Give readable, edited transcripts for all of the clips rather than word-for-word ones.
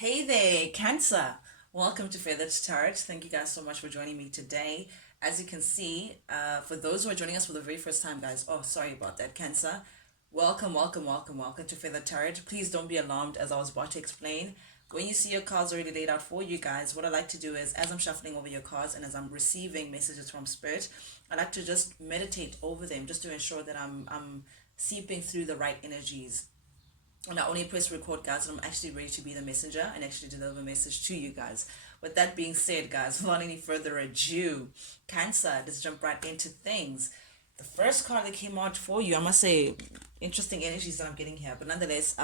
Hey there, Cancer. Welcome to Feathered Tarot. Thank you guys so much for joining me today. As you can see, for those who are joining us for the very first time, guys, oh, sorry about that, Cancer. Welcome to Feathered Tarot. Please don't be alarmed as I was about to explain. When you see your cards already laid out for you guys, what I like to do is, as I'm shuffling over your cards and as I'm receiving messages from Spirit, I like to just meditate over them just to ensure that I'm seeping through the right energies. And I only press record, guys, and I'm actually ready to be the messenger and actually deliver a message to you guys. With that being said, guys, without any further ado, Cancer, let's jump right into things. The first card that came out for you, I must say, interesting energies that I'm getting here, but nonetheless,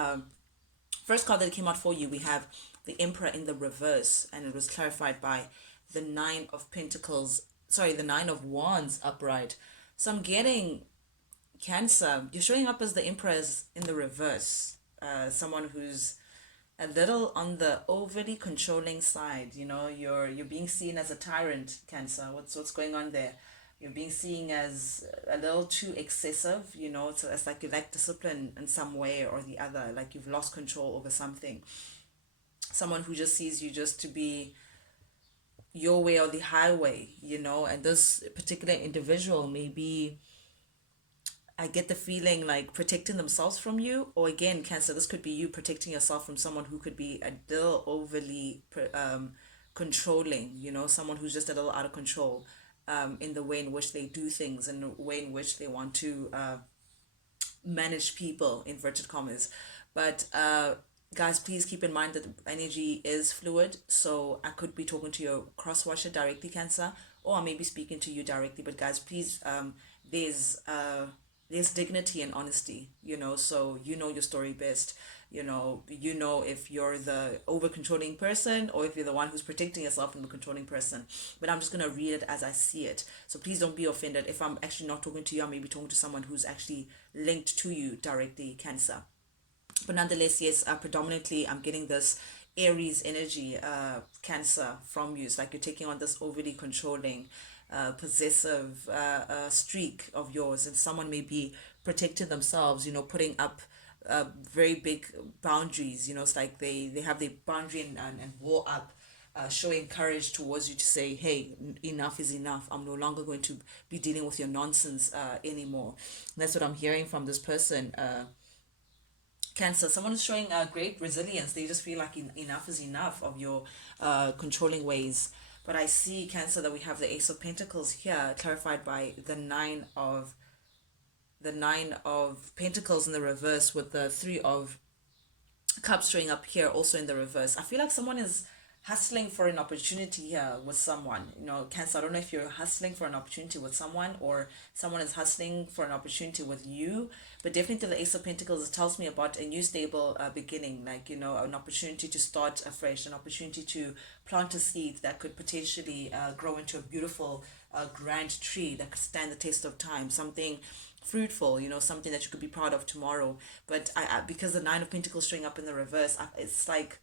first card that came out for you, we have the Emperor in the reverse, and it was clarified by the Nine of Pentacles, sorry, the Nine of Wands upright. So I'm getting Cancer, you're showing up as the Empress in the reverse. Someone who's a little on the overly controlling side. You know, you're being seen as a tyrant, Cancer. What's going on there? You're being seen as a little too excessive. You know, so it's like you lack discipline in some way or the other. Like you've lost control over something. Someone who just sees you just to be your way or the highway. You know, and this particular individual may be, I get the feeling, like protecting themselves from you, or again, Cancer, this could be you protecting yourself from someone who could be a little overly controlling, you know, someone who's just a little out of control in the way in which they do things and the way in which they want to manage people, inverted commas. But guys, please keep in mind that the energy is fluid. So I could be talking to your cross watcher directly, Cancer, or I may be speaking to you directly. But guys, please, there's there's dignity and honesty, you know, so you know your story best. You know if you're the over controlling person or if you're the one who's protecting yourself from the controlling person. But I'm just gonna read it as I see it. So please don't be offended if I'm actually not talking to you. I may be talking to someone who's actually linked to you directly, Cancer. But nonetheless, yes, predominantly I'm getting this Aries energy, Cancer, from you. It's like you're taking on this overly controlling, possessive streak of yours, and someone may be protecting themselves, you know, putting up very big boundaries. You know, it's like they have the boundary and wall up, showing courage towards you to say, hey, enough is enough. I'm no longer going to be dealing with your nonsense anymore. And that's what I'm hearing from this person. Cancer, someone is showing great resilience. They just feel like enough is enough of your controlling ways. But I see, Cancer, that we have the Ace of Pentacles here, clarified by the Nine of Pentacles in the reverse, with the Three of Cups showing up here also in the reverse. I feel like someone is hustling for an opportunity here with someone. You know, Cancer, I don't know if you're hustling for an opportunity with someone or someone is hustling for an opportunity with you, but definitely the Ace of Pentacles tells me about a new stable beginning, like, you know, an opportunity to start afresh, an opportunity to plant a seed that could potentially grow into a beautiful, grand tree that could stand the test of time, something fruitful, you know, something that you could be proud of tomorrow. But because the Nine of Pentacles showing up in the reverse, it's like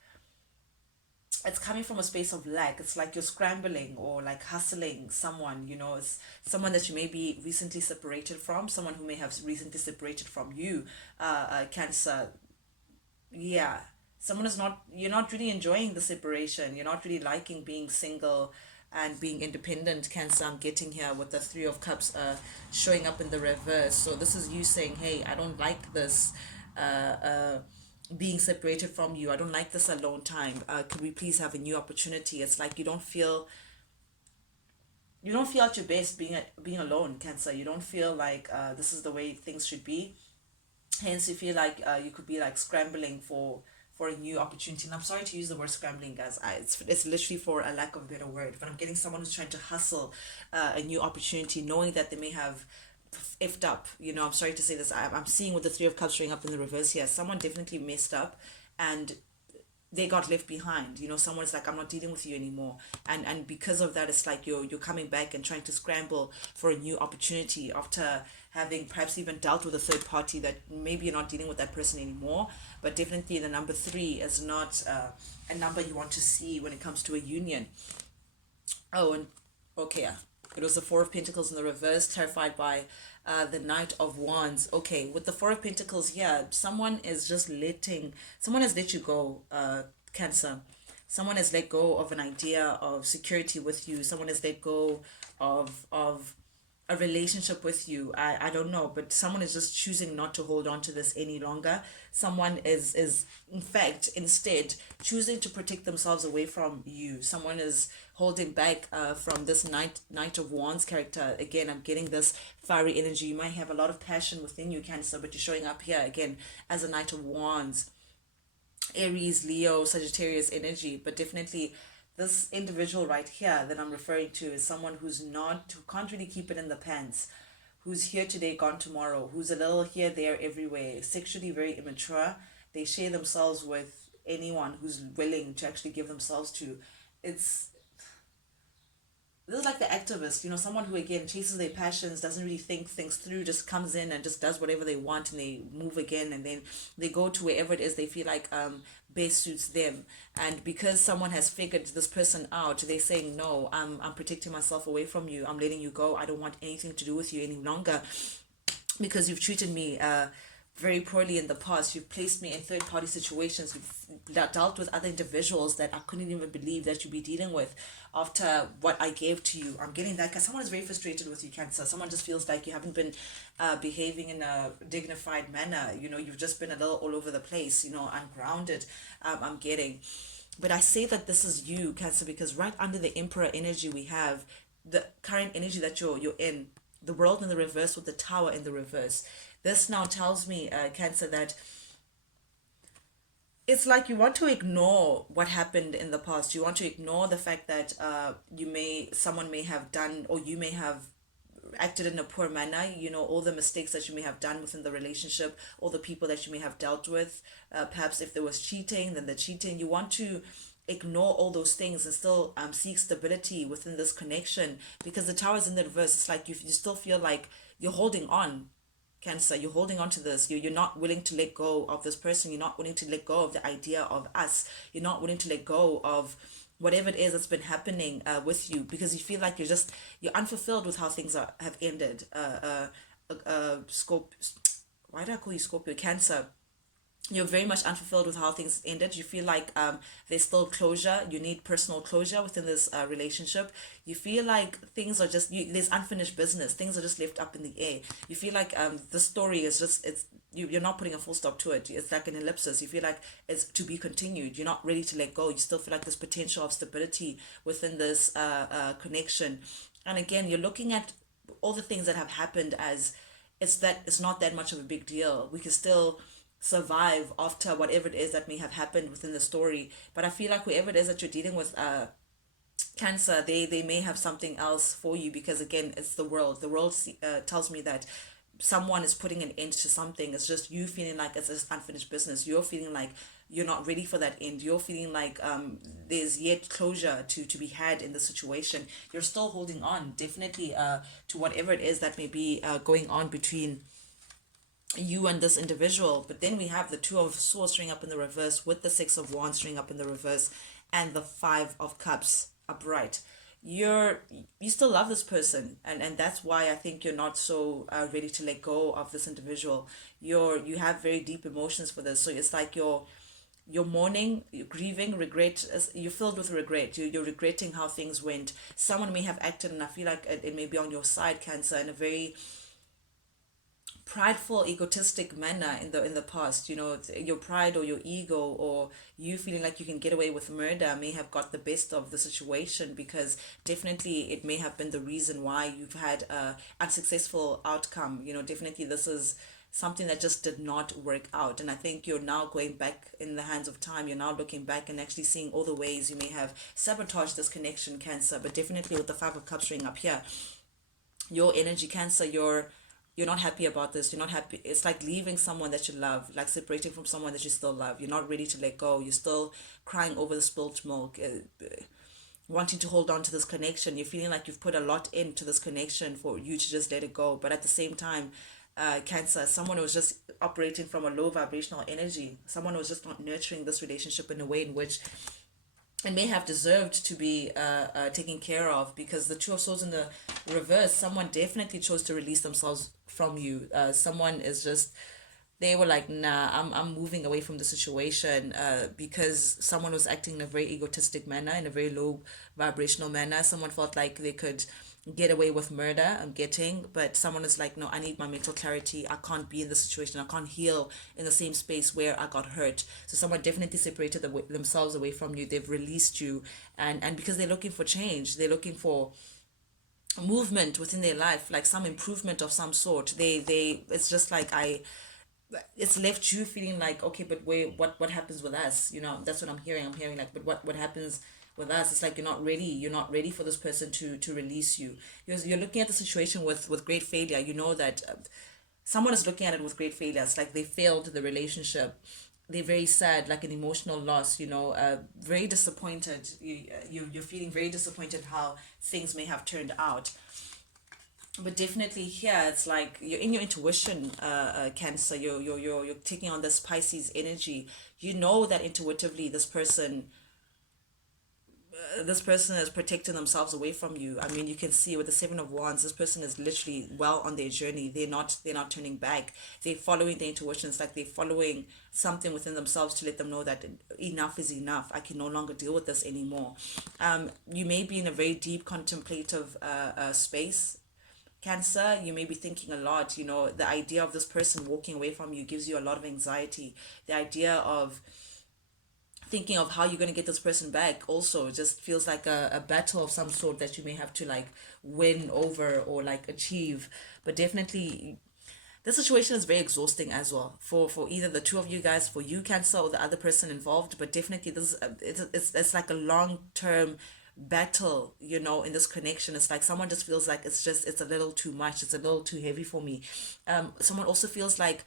it's coming from a space of lack. It's like you're scrambling or like hustling someone, you know. It's someone that you may be recently separated from, someone who may have recently separated from you, Cancer. Yeah, someone is not, you're not really enjoying the separation, you're not really liking being single and being independent, Cancer. I'm getting here with the Three of Cups showing up in the reverse. So this is you saying, hey, I don't like this being separated from you. I don't like this alone time. Could we please have a new opportunity? It's like you don't feel at your best being alone, Cancer. You don't feel like this is the way things should be. Hence you feel like you could be like scrambling for a new opportunity. And I'm sorry to use the word scrambling, guys. It's literally for a lack of a better word, but I'm getting someone who's trying to hustle a new opportunity, knowing that they may have effed up. You know, I'm sorry to say this. I'm seeing with the Three of Cups showing up in the reverse here, someone definitely messed up and they got left behind. You know, someone's like, I'm not dealing with you anymore, and because of that, it's like you're coming back and trying to scramble for a new opportunity after having perhaps even dealt with a third party that maybe you're not dealing with that person anymore. But definitely the number three is not a number you want to see when it comes to a union. Oh, and okay, it was the Four of Pentacles in the reverse, clarified by the Knight of Wands. Okay, with the Four of Pentacles here, someone has let you go, Cancer. Someone has let go of an idea of security with you. Someone has let go of a relationship with you. I don't know, but someone is just choosing not to hold on to this any longer. Someone is in fact instead choosing to protect themselves away from you. Someone is holding back from this knight of wands character. Again, I'm getting this fiery energy. You might have a lot of passion within you, Cancer, but you're showing up here again as a knight of wands. Aries, Leo, Sagittarius energy, but definitely this individual right here that I'm referring to is someone who can't really keep it in the pants, who's here today, gone tomorrow, who's a little here, there, everywhere, sexually very immature. They share themselves with anyone who's willing to actually give themselves to. It's This is like the activist, someone who again chases their passions, doesn't really think things through, just comes in and just does whatever they want, and they move again, and then they go to wherever it is they feel like best suits them. And because someone has figured this person out, they're saying, no, I'm protecting myself away from you. I'm letting you go. I don't want anything to do with you any longer because you've treated me very poorly in the past. You've placed me in third party situations. You've dealt with other individuals that I couldn't even believe that you'd be dealing with after what I gave to you. I'm getting that because someone is very frustrated with you, Cancer. Someone just feels like you haven't been behaving in a dignified manner. You've just been a little all over the place, ungrounded. I'm getting. But I say that this is you, Cancer, because right under the Emperor energy we have the current energy that you're in, the World in the reverse with the Tower in the reverse. This now tells me, Cancer, that it's like you want to ignore what happened in the past. You want to ignore the fact that someone may have done, or you may have acted in a poor manner, all the mistakes that you may have done within the relationship, all the people that you may have dealt with, perhaps if there was cheating, then the cheating. You want to ignore all those things and still seek stability within this connection, because the Tower's in the reverse. It's like you still feel like you're holding on, Cancer. You're holding on to this. You're not willing to let go of this person. You're not willing to let go of the idea of us. You're not willing to let go of whatever it is that's been happening with you, because you feel like you're unfulfilled with how things have ended. Why do I call you Scorpio? Cancer. You're very much unfulfilled with how things ended. You feel like there's still closure. You need personal closure within this relationship. You feel like things are there's unfinished business. Things are just left up in the air. You feel like the story is you're not putting a full stop to it. It's like an ellipsis. You feel like it's to be continued. You're not ready to let go. You still feel like there's potential of stability within this connection. And again, you're looking at all the things that have happened as it's not that much of a big deal. We can still survive after whatever it is that may have happened within the story. But I feel like whoever it is that you're dealing with, Cancer, they may have something else for you, because again, it's the world tells me that someone is putting an end to something. It's just you feeling like it's just unfinished business. You're feeling like you're not ready for that end. You're feeling like there's yet closure to be had in the situation. You're still holding on definitely to whatever it is that may be going on between you and this individual. But then we have the Two of Swords showing up in the reverse with the Six of Wands showing up in the reverse and the Five of Cups upright. You still love this person, and that's why I think you're not so ready to let go of this individual. You have very deep emotions for this, so it's like you're mourning, you're grieving, regret. You're filled with regret. You're regretting how things went. Someone may have acted, and I feel like it may be on your side, Cancer, in a very prideful, egotistic manner in the past. Your pride or your ego, or you feeling like you can get away with murder, may have got the best of the situation, because definitely it may have been the reason why you've had a unsuccessful outcome. Definitely this is something that just did not work out, and I think you're now going back in the hands of time. You're now looking back and actually seeing all the ways you may have sabotaged this connection, Cancer. But definitely with the Five of Cups showing up here, your energy, Cancer, you're not happy about this. You're not happy. It's like leaving someone that you love, like separating from someone that you still love. You're not ready to let go. You're still crying over the spilled milk, wanting to hold on to this connection. You're feeling like you've put a lot into this connection for you to just let it go. But at the same time, Cancer, someone was just operating from a low vibrational energy. Someone was just not nurturing this relationship in a way in which and may have deserved to be taken care of, because the Two of Swords in the reverse, someone definitely chose to release themselves from you. Someone is just they were like, nah, I'm moving away from the situation, because someone was acting in a very egotistic manner, in a very low vibrational manner. Someone felt like they could get away with murder, I'm getting, but someone is like, no, I need my mental clarity. I can't be in the situation. I can't heal in the same space where I got hurt. So someone definitely separated themselves away from you. They've released you, and because they're looking for change, they're looking for movement within their life, like some improvement of some sort. They it's just like I it's left you feeling like, okay, but wait, what happens with us? That's what I'm hearing like, but what happens with us? It's like you're not ready for this person to release you. You're looking at the situation with great failure. You know that someone is looking at it with great failure. It's like they failed the relationship. They're very sad, like an emotional loss, very disappointed. You're feeling very disappointed how things may have turned out. But definitely here, it's like you're in your intuition, Cancer. You're taking on this Pisces energy. You know that intuitively this person is protecting themselves away from you. I mean, you can see with the Seven of Wands, this person is literally well on their journey. They're not turning back. They're following their intuition. It's like they're following something within themselves to let them know that enough is enough. I can no longer deal with this anymore. You may be in a very deep contemplative space, Cancer. You may be thinking a lot. The idea of this person walking away from you gives you a lot of anxiety. The idea of thinking of how you're going to get this person back also just feels like a battle of some sort that you may have to like win over or like achieve. But definitely this situation is very exhausting as well for either the two of you guys, for you, Cancer, or the other person involved. But definitely this it's like a long term battle, in this connection. It's like someone just feels like it's a little too much, it's a little too heavy for me. Someone also feels like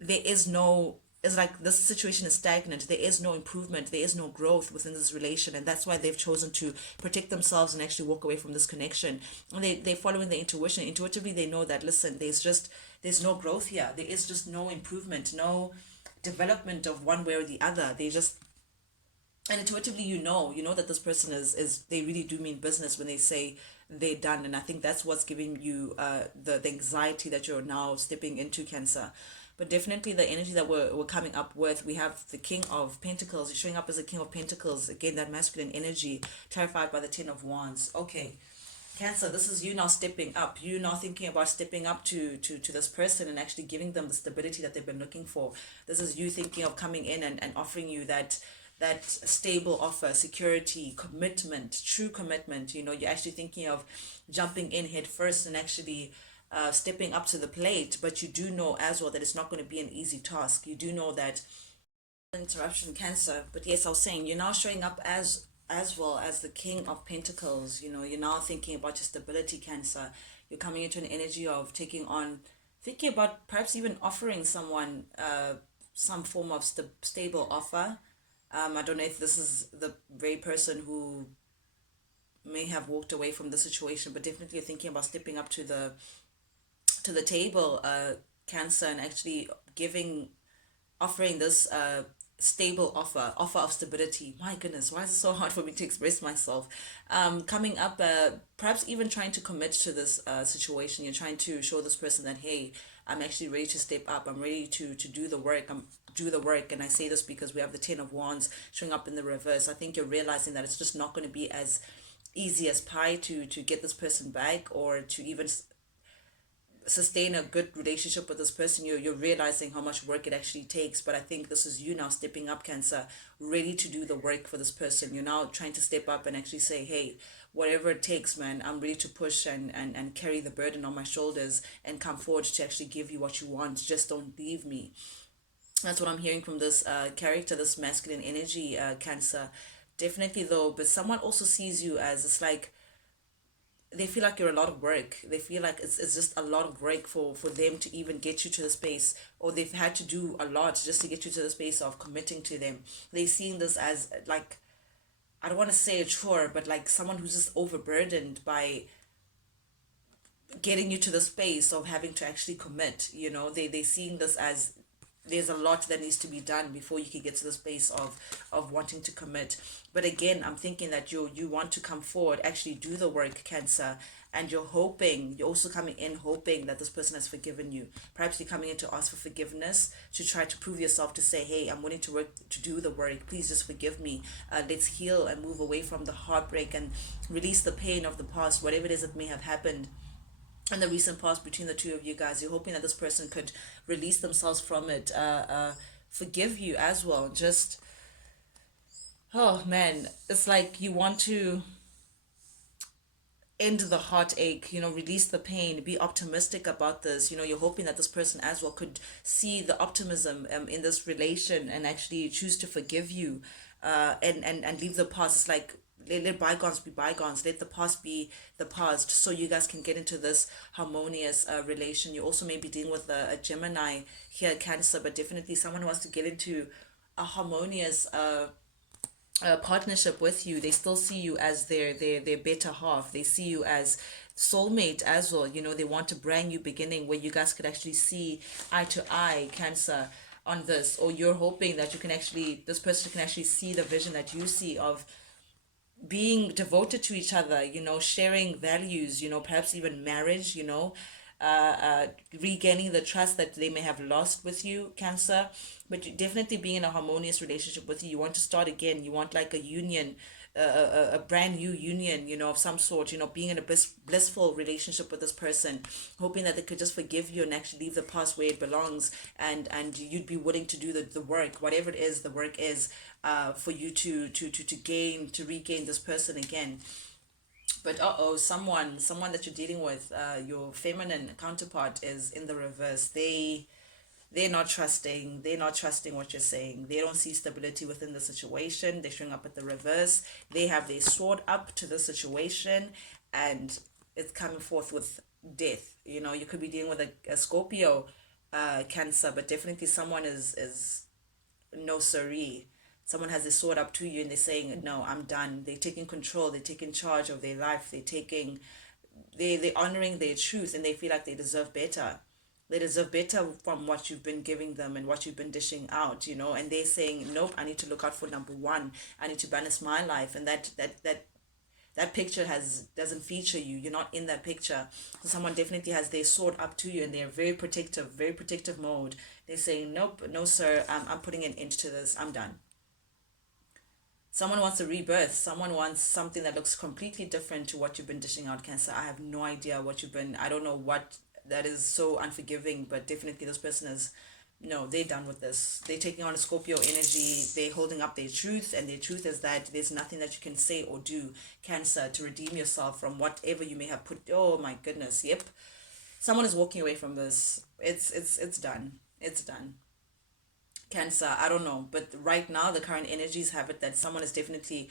there is no it's like this situation is stagnant. There is no improvement, there is no growth within this relation, and that's why they've chosen to protect themselves and actually walk away from this connection. And they're following their intuition. Intuitively they know that, listen, there's no growth here, there is just no improvement, no development of one way or the other. They just And intuitively you know that this person is they really do mean business when they say they're done. And I think that's what's giving you the anxiety that you're now stepping into, Cancer. But definitely the energy that we're coming up with, we have the King of Pentacles. You're showing up as a King of Pentacles, again, that masculine energy, terrified by the Ten of Wands. Okay, Cancer, this is you now stepping up. You now thinking about stepping up to this person and actually giving them the stability that they've been looking for. This is you thinking of coming in and offering you that stable offer, security, commitment, true commitment. You're actually thinking of jumping in head first and actually stepping up to the plate. But you do know as well that it's not going to be an easy task. You do know that interruption, Cancer. But yes, I was saying you're now showing up as well as the King of Pentacles. You're now thinking about your stability, Cancer. You're coming into an energy of thinking about perhaps even offering someone some form of stable offer. I don't know if this is the very person who may have walked away from the situation, but definitely you're thinking about stepping up to the table, Cancer, and actually offering this stable offer of stability. My goodness, why is it so hard for me to express myself? Coming up, perhaps even trying to commit to this situation. You're trying to show this person that, hey, I'm actually ready to step up. I'm ready to do the work. Do the work. And I say this because we have the Ten of Wands showing up in the reverse. I think you're realizing that it's just not going to be as easy as pie to get this person back, or to even sustain a good relationship with this person. You're realizing how much work it actually takes. But I think this is you now stepping up, Cancer, ready to do the work for this person. You're now trying to step up and actually say, hey, whatever it takes, man, I'm ready to push and carry the burden on my shoulders and come forward to actually give you what you want. Just don't leave me. That's what I'm hearing from this character, this masculine energy, Cancer. Definitely though, but someone also sees you as, it's like they feel like you're a lot of work. They feel like it's just a lot of work for them to even get you to the space, or they've had to do a lot just to get you to the space of committing to them. They're seeing this as like, I don't want to say a chore, but like someone who's just overburdened by getting you to the space of having to actually commit. They seeing this as there's a lot that needs to be done before you can get to this place of wanting to commit. But again, I'm thinking that you want to come forward, actually do the work, Cancer, and you're also coming in hoping that this person has forgiven you. Perhaps you're coming in to ask for forgiveness, to try to prove yourself, to say, hey, I'm willing to work, to do the work, please just forgive me. Let's heal and move away from the heartbreak and release the pain of the past, whatever it is that may have happened in the recent past between the two of you guys. You're hoping that this person could release themselves from it, forgive you as well. Just, oh man, it's like you want to end the heartache, release the pain, be optimistic about this. You're hoping that this person as well could see the optimism in this relation and actually choose to forgive you, and leave the past. It's like, let bygones be bygones, let the past be the past, so you guys can get into this harmonious relation. You also may be dealing with a Gemini here, Cancer, but definitely someone who wants to get into a harmonious partnership with you. They still see you as their better half. They see you as soulmate as well. They want a brand new beginning where you guys could actually see eye to eye, Cancer, on this. Or you're hoping that this person can actually see the vision that you see of being devoted to each other, sharing values, perhaps even marriage, regaining the trust that they may have lost with you, Cancer. But definitely being in a harmonious relationship with you. You want to start again. You want like a union, a brand new union, of some sort, being in a blissful relationship with this person, hoping that they could just forgive you and actually leave the past where it belongs, and you'd be willing to do the work, whatever it is the work is, for you to regain this person again. But someone that you're dealing with, your feminine counterpart, is in the reverse. They're not trusting. They're not trusting what you're saying. They don't see stability within the situation. They're showing up at the reverse. They have their sword up to the situation, and it's coming forth with death. You could be dealing with a Scorpio, Cancer, but definitely someone is no siree. Someone has their sword up to you and they're saying, no, I'm done. They're taking control. They're taking charge of their life. They're honoring their truth, and they feel like they deserve better. They deserve better from what you've been giving them and what you've been dishing out, and they're saying, nope, I need to look out for number one. I need to balance my life, and that picture doesn't feature you. You're not in that picture. So someone definitely has their sword up to you, and they're very protective mode. They're saying, nope, no sir, I'm putting an end to this. I'm done. Someone wants a rebirth. Someone wants something that looks completely different to what you've been dishing out, Cancer. I have no idea I don't know what that is so unforgiving, but definitely this person is, no, they're done with this. They're taking on a Scorpio energy. They're holding up their truth, and their truth is that there's nothing that you can say or do, Cancer, to redeem yourself from whatever you may have put. Oh my goodness, yep. Someone is walking away from this. It's done. It's done. Cancer, I don't know, but right now the current energies have it that someone is definitely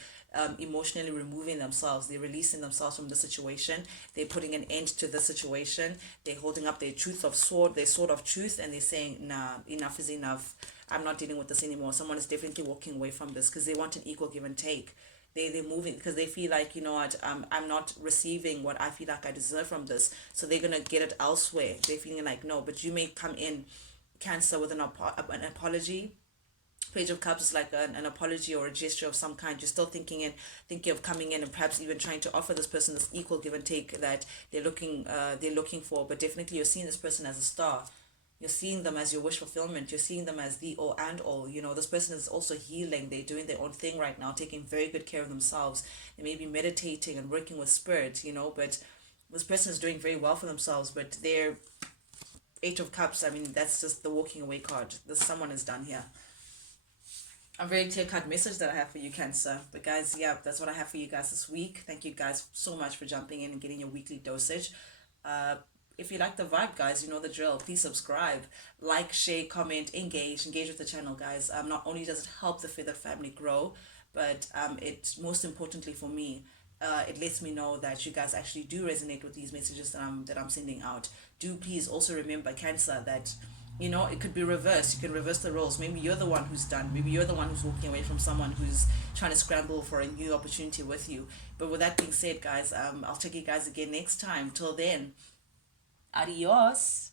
emotionally removing themselves. They're releasing themselves from the situation. They're putting an end to the situation. They're holding up their sword of truth, and they're saying, nah, enough is enough. I'm not dealing with this anymore. Someone is definitely walking away from this because they want an equal give and take. They're moving because they feel like, what, I'm not receiving what I feel like I deserve from this, so they're gonna get it elsewhere. They're feeling like, no, but you may come in, Cancer, with an apology. Page of Cups is like an apology or a gesture of some kind. You're still thinking of coming in and perhaps even trying to offer this person this equal give and take that they're looking for. But definitely you're seeing this person as a star. You're seeing them as your wish fulfillment. You're seeing them as the all and all. This person is also healing. They're doing their own thing right now, taking very good care of themselves. They may be meditating and working with spirit, but this person is doing very well for themselves, but they're Eight of Cups, I mean, that's just the walking away card. Someone is done here. A very clear cut message that I have for you, Cancer. But guys, yeah, that's what I have for you guys this week. Thank you guys so much for jumping in and getting your weekly dosage. If you like the vibe, guys, you know the drill. Please subscribe, like, share, comment, engage with the channel, guys. Not only does it help the Feather family grow, but it most importantly for me, it lets me know that you guys actually do resonate with these messages that I'm sending out. Do please also remember, Cancer, that it could be reversed. You can reverse the roles. Maybe you're the one who's done. Maybe you're the one who's walking away from someone who's trying to scramble for a new opportunity with you. But with that being said, guys, I'll check you guys again next time. Till then, adios.